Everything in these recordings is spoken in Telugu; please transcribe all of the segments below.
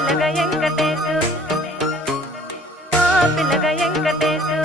పిల్లగ వెంకటేశు ఓ పిల్లగ వెంకటేశు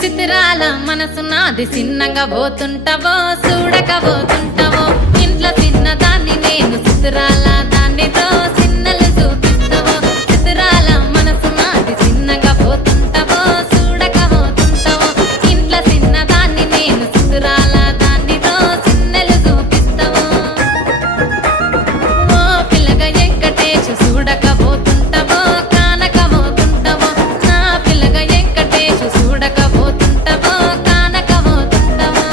సిద్ధిరాల మనసు నాది చిన్నగా పోతుంటావో చూడక పోతుంటావో ఇంట్లో చిన్నదాన్ని నేను సిద్ధిరాల దాన్నితో చిన్నలు చూపిస్తావో సిద్ధిరాల మనసు నాది చిన్నగా పోతుంటావో చూడక పోతుంటావో ఇంట్లో చిన్నదాన్ని నేను సిద్ధిరాల దాన్నితో చిన్నలు చూపిస్తావో ఓ పిల్లగ వెంకటేశు చూడక పోతుంటావో కానక పోతుంటావో నా పిల్లగ వెంకటేశు చూడక పోతుంటావో కానక పోతుంటావో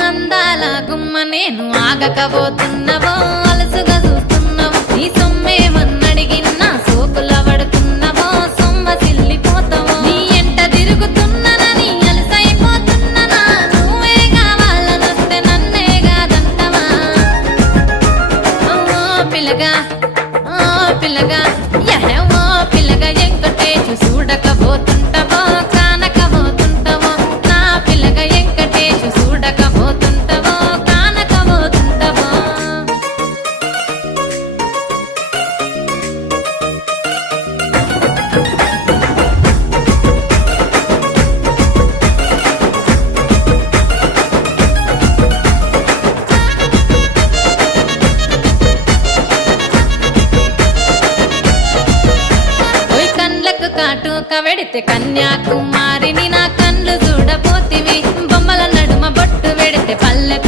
అందాల గుమ్మ నేను ఆగకపోతున్నావో అలసుగా చూస్తున్నావో నీ సొమ్మేమన్నడిగినా సోకుల పడుతున్నావో సొమ్మ సిల్లిపోతావో నీ ఎంట తిరుగుతున్నానని అలసైపోతున్నానా నువ్వే కావాలనొస్తే నన్నే కాదంటవా ఓ పిల్లగా ఓ పిల్లగా యహే ఓ పిల్లగా వెంకటేశు చూడకపోతుంటావో కానకపోతుంటావో నా పిల్లగా వెంకటేశు చూడకపోతుంటావో కానకపోతుంటావో ఓయ్ కండ్లకు కాటుక వెడితే కన్యాకుమారిని నా కండ్లు చూడపోతివి బొమ్మల నడుమ బొట్టు వెడితే పల్లె